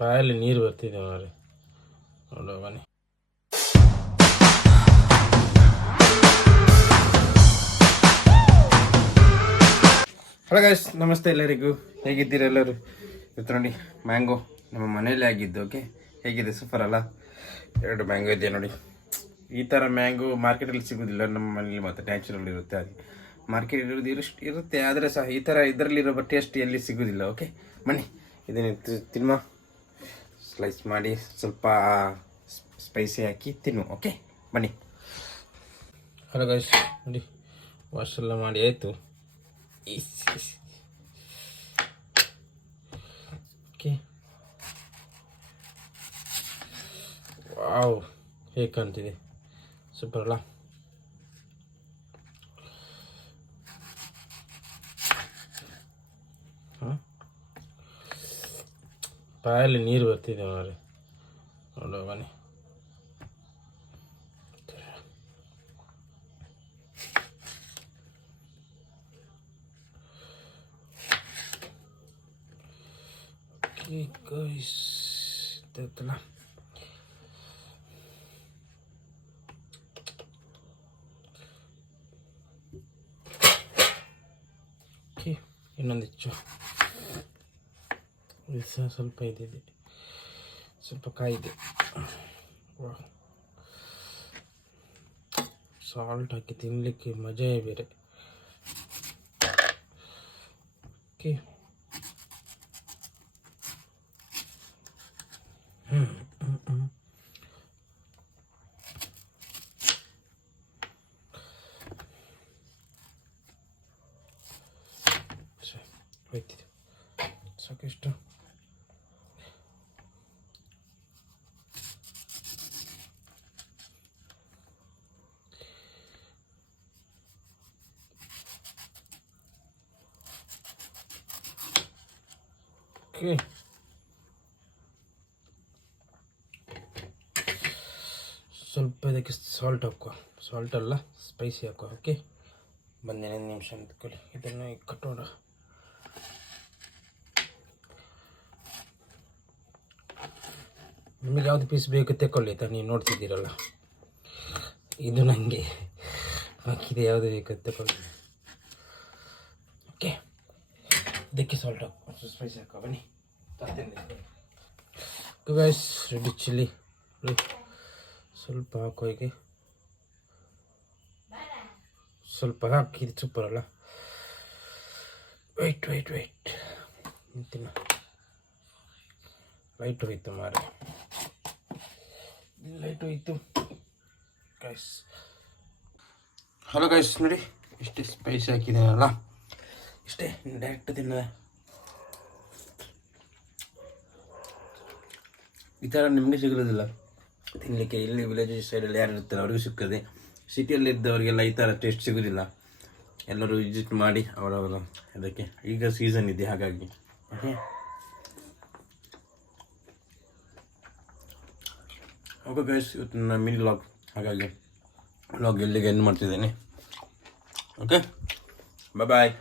ಬಾಯಲ್ಲಿ ನೀರು ಬರ್ತಿದೆ ಮಾರೆ. ನೋಡುವ ಬನ್ನಿ. ಹಲೋ ಗೈಸ್, ನಮಸ್ತೆ ಎಲ್ಲರಿಗೂ. ಹೇಗಿದ್ದೀರಾ ಎಲ್ಲರೂ? ಇವತ್ತು ನೋಡಿ ಮ್ಯಾಂಗೋ ನಮ್ಮ ಮನೆಯಲ್ಲೇ ಆಗಿದ್ದು. ಓಕೆ, ಹೇಗಿದೆ? ಸೂಪರ್ ಅಲ್ಲ? 2 ಮ್ಯಾಂಗೋ ಇದೆ ನೋಡಿ. ಈ ಥರ ಮ್ಯಾಂಗೋ ಮಾರ್ಕೆಟಲ್ಲಿ ಸಿಗೋದಿಲ್ಲ, ನಮ್ಮ ಮನೇಲಿ ಮತ್ತು ನ್ಯಾಚುರಲ್ ಇರುತ್ತೆ. ಹಾಗೆ ಮಾರ್ಕೆಟ್ ಇರೋದು ಇರುತ್ತೆ, ಆದರೆ ಸಹ ಈ ಥರ ಇದರಲ್ಲಿರೋ ಟೇಸ್ಟ್ ಎಲ್ಲಿ ಸಿಗೋದಿಲ್ಲ. ಓಕೆ ಬನ್ನಿ, ಇದನ್ನು ತಿನ್ನುವ. ಸ್ಲೈಸ್ ಮಾಡಿ ಸ್ವಲ್ಪ ಸ್ಪೈಸಿ ಹಾಕಿ ತಿನ್ನು. ಓಕೆ ಬನ್ನಿ. ಹಲೋ ಗೈಸ್, ನೋಡಿ ವಾಶ್ ಎಲ್ಲ ಮಾಡಿ ಆಯಿತು. ಓಕೆ, ವಾವ್, ಹೇಗೆ ಕಾಣ್ತಿದೆ? ಸೂಪರ್ ಅಲ್ಲ? ಬಾಯಲ್ಲಿ ನೀರು ಬರ್ತಿದೆ ಮಾರೆ. ನೋಡುವ ಬನ್ನಿ. Okay guys, ಇದಾಯ್ತಲ್ಲ? ಓಕೆ, ಇನ್ನೊಂದು ಹೆಚ್ಚು. ಇದು ಸಹ ಸ್ವಲ್ಪ ಇದಿದೆ, ಸ್ವಲ್ಪ ಕಾಯಿದೆ. ಸಾಲ್ಟ್ ಹಾಕಿ ತಿನ್ನಲಿಕ್ಕೆ ಮಜವೇ ಬೇರೆ. ಓಕೆ, ಹೋಯ್ತಿದೆ ಸಾಕಿಷ್ಟು. ಓಕೆ, ಸ್ವಲ್ಪ ಇದಕ್ಕೆ ಸಾಲ್ಟ್ ಹಾಕುವ. ಸಾಲ್ಟ್ ಅಲ್ಲ, ಸ್ಪೈಸಿ ಹಾಕುವ. ಓಕೆ ಬಂದೇನೆ, 1 ನಿಮಿಷ ನಿಂತ್ಕೊಳ್ಳಿ. ಇದನ್ನು ಕಟ್ಟೋಣ. ನಿಮಗೆ ಯಾವುದು ಪೀಸ್ ಬೇಕು ತೆಕ್ಕೊಳ್ಳಿ ಆಯಿತಾ? ನೀವು ನೋಡ್ತಿದ್ದೀರಲ್ಲ, ಇದು ನನಗೆ ಹಾಕಿದೆ. ಯಾವುದು ಬೇಕು ತೆಕ್ಕೊಳ್ಳಿ. ಓಕೆ, ಇದಕ್ಕೆ ಸಾಲ್ಟ್ ಹಾಕುವ, ಸ್ಪೈಸಿ ಹಾಕುವ. ಬನ್ನಿ ತರ್ತೇನೆ. ಗೈಸ್, ರೆಡಿ ಚಿಲ್ಲಿ ಸ್ವಲ್ಪ ಹಾಕೋ. ಹೀಗೆ ಸ್ವಲ್ಪ ಹಾಕಿ. ಇದು ಸೂಪರ್ ಅಲ್ಲ? ವೆಯ್ಟ್ ನಿಂತಿನ ಲೈಟ್ ಹೋಯ್ತು ಮಾರೆ, ಲೈಟ್ ಹೋಯ್ತು ಗೈಸ್. ಹಲೋ ಗೈಸ್, ನೋಡಿ ಇಷ್ಟೇ ಸ್ಪೈಸಿ ಹಾಕಿದ್ದೇನಲ್ಲ, ಇಷ್ಟೇ. ಡೈರೆಕ್ಟ್ ತಿನ್ನೋದ. ಈ ಥರ ನಿಮಗೆ ಸಿಗೋದಿಲ್ಲ ತಿನ್ನಲಿಕ್ಕೆ. ಇಲ್ಲಿ ವಿಲೇಜ್ ಸೈಡಲ್ಲಿ ಯಾರು ಇರ್ತಾರೆ ಅವ್ರಿಗೂ ಸಿಗ್ತದೆ. ಸಿಟಿಯಲ್ಲಿ ಇದ್ದವರಿಗೆಲ್ಲ ಈ ಥರ ಟೇಸ್ಟ್ ಸಿಗೋದಿಲ್ಲ. ಎಲ್ಲರೂ ವಿಸಿಟ್ ಮಾಡಿ ಅವರವರ ಅದಕ್ಕೆ. ಈಗ ಸೀಸನ್ ಇದೆ ಹಾಗಾಗಿ. ಓಕೆ ಗೈಸ್, ಇವತ್ತು ನನ್ನ ಮಿನಿ ವ್ಲಾಗ್, ಹಾಗಾಗಿ ವ್ಲಾಗ್ ಇಲ್ಲಿಗೆ ಎಂಡ್ ಮಾಡ್ತಿದ್ದೇನೆ. ಓಕೆ, ಬಾಯ್.